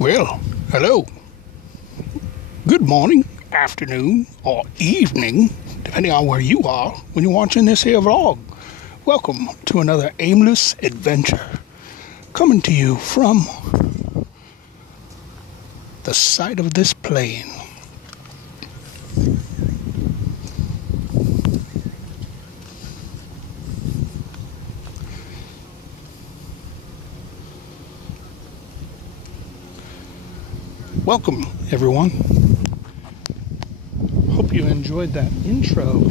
Well, hello. Good morning, afternoon, or evening, depending on where you are when you're watching this here vlog. Welcome to another aimless adventure, coming to you from the side of this plane. Welcome, everyone. Hope you enjoyed that intro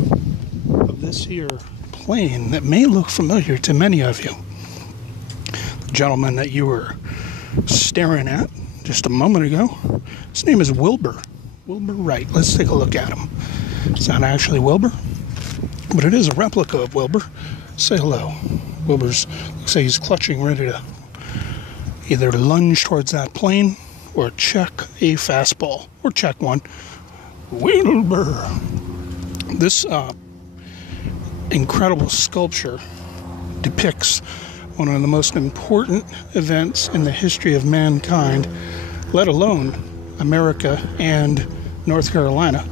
of this here plane that may look familiar to many of you. The gentleman that you were staring at just a moment ago, his name is Wilbur Wright. Let's take a look at him. It's not actually Wilbur, but it is a replica of Wilbur. Say hello. Wilbur's, looks like he's clutching, ready to either lunge towards that plane or check a fastball, or check one. Wilbur. This incredible sculpture depicts one of the most important events in the history of mankind, let alone America and North Carolina.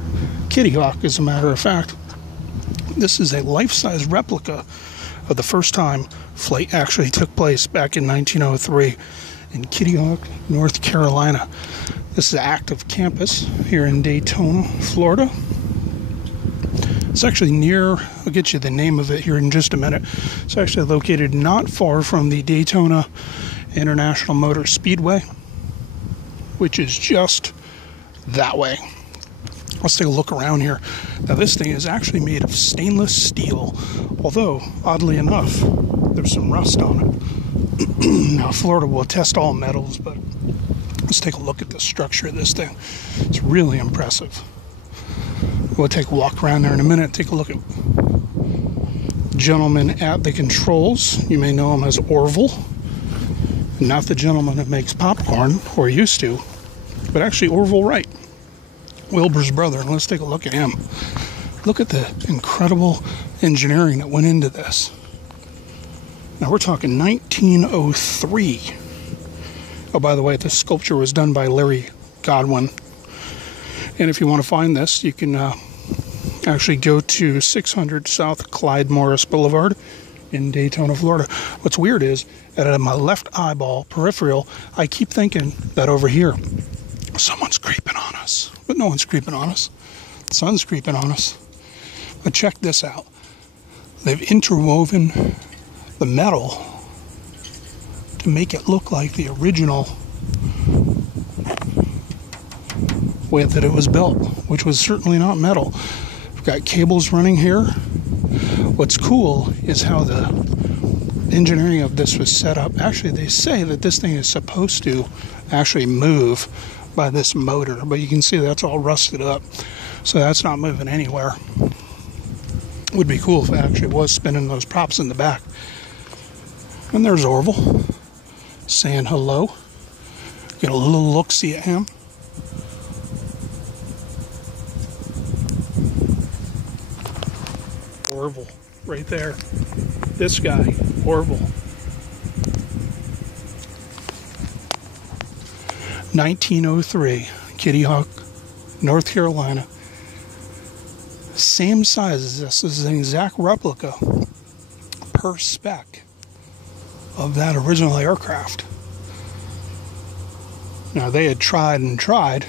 Kitty Hawk, as a matter of fact. This is a life-size replica of the first time flight actually took place back in 1903 in Kitty Hawk, North Carolina. This is an active campus here in Daytona, Florida. It's actually near, I'll get you the name of it here in just a minute. It's actually located not far from the Daytona International Motor Speedway, which is just that way. Let's take a look around here. Now this thing is actually made of stainless steel, although oddly enough there's some rust on it. Now Florida will test all metals, but let's take a look at the structure of this thing. It's really impressive. We'll take a walk around there in a minute, take a look at the gentleman at the controls. You may know him as Orville, not the gentleman that makes popcorn, or used to, but actually Orville Wright, Wilbur's brother. And let's take a look at him. Look at the incredible engineering that went into this. Now we're talking 1903. Oh, by the way, this sculpture was done by Larry Godwin. And if you want to find this, you can actually go to 600 South Clyde Morris Boulevard in Daytona, Florida. What's weird is that at my left eyeball peripheral, I keep thinking that over here, someone's creeping on us. But no one's creeping on us. The sun's creeping on us. But check this out. They've interwoven the metal to make it look like the original way that it was built, which was certainly not metal. We've got cables running here. What's cool is how the engineering of this was set up. Actually, they say that this thing is supposed to actually move by this motor, but you can see that's all rusted up, so that's not moving anywhere. Would be cool if it actually was spinning those props in the back. And there's Orville saying hello. Get a little look-see at him. Orville, right there. This guy, Orville. 1903, Kitty Hawk, North Carolina. Same size as this. This is an exact replica per spec of that original aircraft. Now they had tried and tried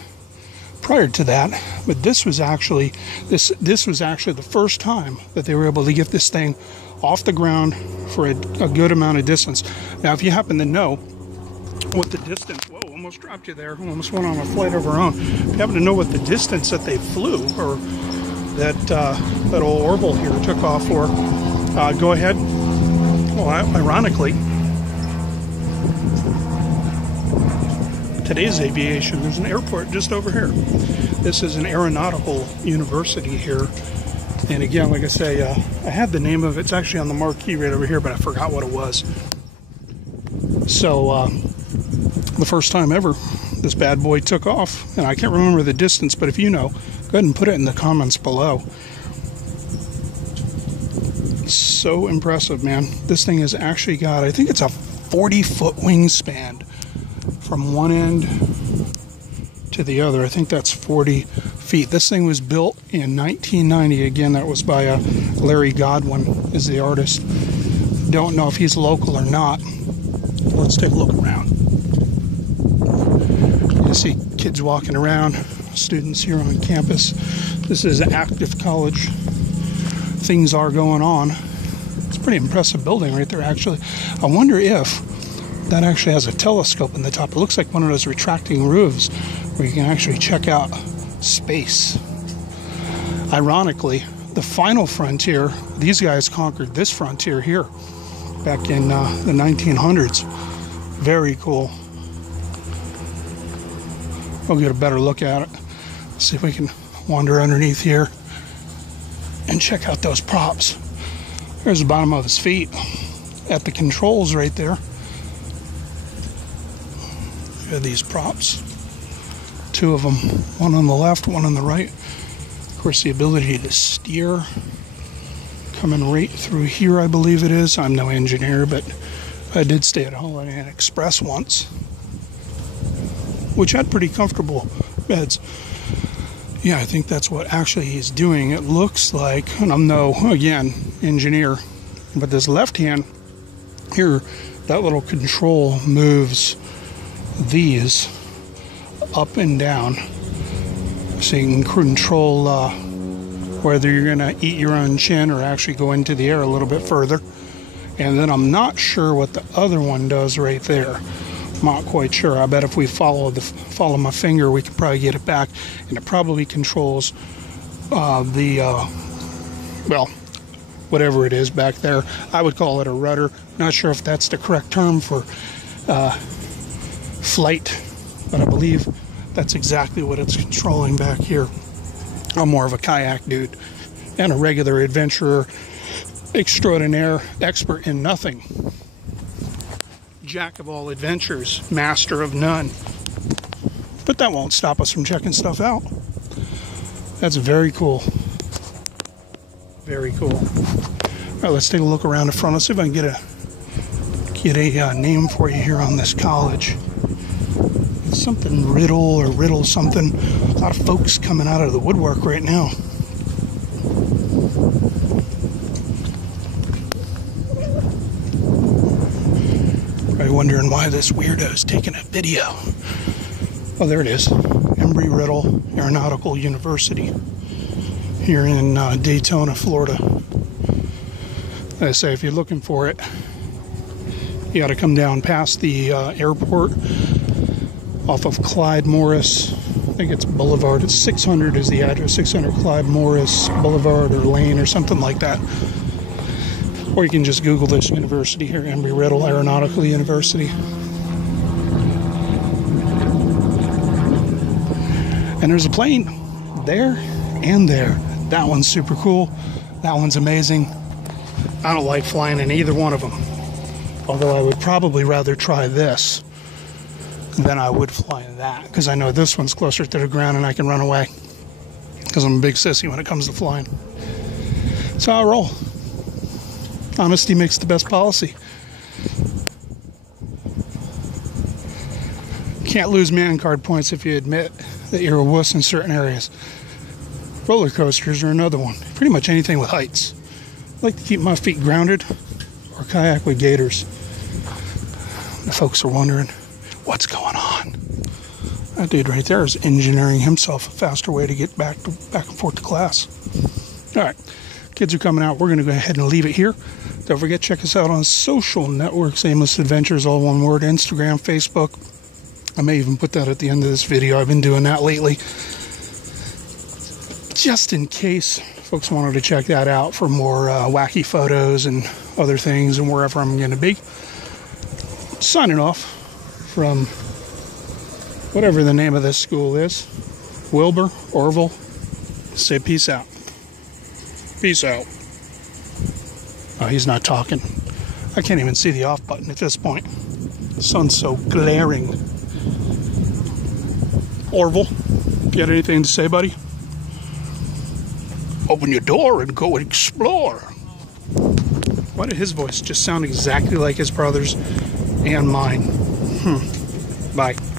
prior to that, but this was actually the first time that they were able to get this thing off the ground for a good amount of distance. Now if you happen to know what the distance, whoa, almost dropped you there, almost went on a flight of our own. If you happen to know what the distance that they flew, or that old Orville here took off for, go ahead. Well, ironically, today's aviation, there's an airport just over here. This is an aeronautical university here. And again, like I say, I had the name of it. It's actually on the marquee right over here, but I forgot what it was. So, the first time ever this bad boy took off, and I can't remember the distance, but if you know, go ahead and put it in the comments below. So impressive, man. This thing has actually got, I think it's a 40-foot wingspan from one end to the other. I think that's 40 feet. This thing was built in 1990. Again, that was by Larry Godwin is the artist. Don't know if he's local or not. Let's take a look around. You see kids walking around, students here on campus. This is an active college. Things are going on. It's a pretty impressive building right there, actually. I wonder if that actually has a telescope in the top. It looks like one of those retracting roofs where you can actually check out space. Ironically, the final frontier, these guys conquered this frontier here back in the 1900s. Very cool. We'll get a better look at it. See if we can wander underneath here and check out those props. There's the bottom of his feet at the controls right there. Look at these props. Two of them, one on the left, one on the right. Of course, the ability to steer coming right through here, I believe it is. I'm no engineer, but I did stay at Holiday Inn Express once, which had pretty comfortable beds. Yeah, I think that's what actually he's doing. It looks like, and I'm no, again, engineer, but this left hand here, that little control moves these up and down. So you can control whether you're going to eat your own chin or actually go into the air a little bit further. And then I'm not sure what the other one does right there. Not quite sure. I bet if we follow my finger, we can probably get it back, and it probably controls well, whatever it is back there. I would call it a rudder. Not sure if that's the correct term for flight, but I believe that's exactly what it's controlling back here. I'm more of a kayak dude and a regular adventurer extraordinaire, expert in nothing. Jack of all adventures, master of none. But that won't stop us from checking stuff out. That's very cool. Very cool. All right, let's take a look around the front. Let's see if I can get a name for you here on this college. It's something Riddle something. A lot of folks coming out of the woodwork right now. Probably wondering why this weirdo is taking a video. Oh, there it is. Embry-Riddle Aeronautical University here in Daytona, Florida. Like I say, if you're looking for it, you got to come down past the airport off of Clyde Morris. I think it's Boulevard. It's 600 is the address. 600 Clyde Morris Boulevard or Lane or something like that. Or you can just Google this university here, Embry-Riddle Aeronautical University. And there's a plane there and there. That one's super cool. That one's amazing. I don't like flying in either one of them. Although I would probably rather try this than I would fly that, because I know this one's closer to the ground and I can run away, because I'm a big sissy when it comes to flying. So I roll. Honesty makes the best policy. Can't lose man card points if you admit that you're a wuss in certain areas. Roller coasters are another one. Pretty much anything with heights. I like to keep my feet grounded or kayak with gators. The folks are wondering what's going on. That dude right there is engineering himself a faster way to get back and forth to class. All right, kids are coming out. We're going to go ahead and leave it here. Don't forget, check us out on social networks, Aimless Adventures, all one word, Instagram, Facebook. I may even put that at the end of this video. I've been doing that lately, just in case folks wanted to check that out for more wacky photos and other things and wherever I'm going to be. Signing off from whatever the name of this school is. Wilbur, Orville, say peace out. Peace out. Oh, he's not talking. I can't even see the off button at this point. The sun's so glaring. Orville, you got anything to say, buddy? Open your door and go explore. Why did his voice just sound exactly like his brother's and mine? Bye.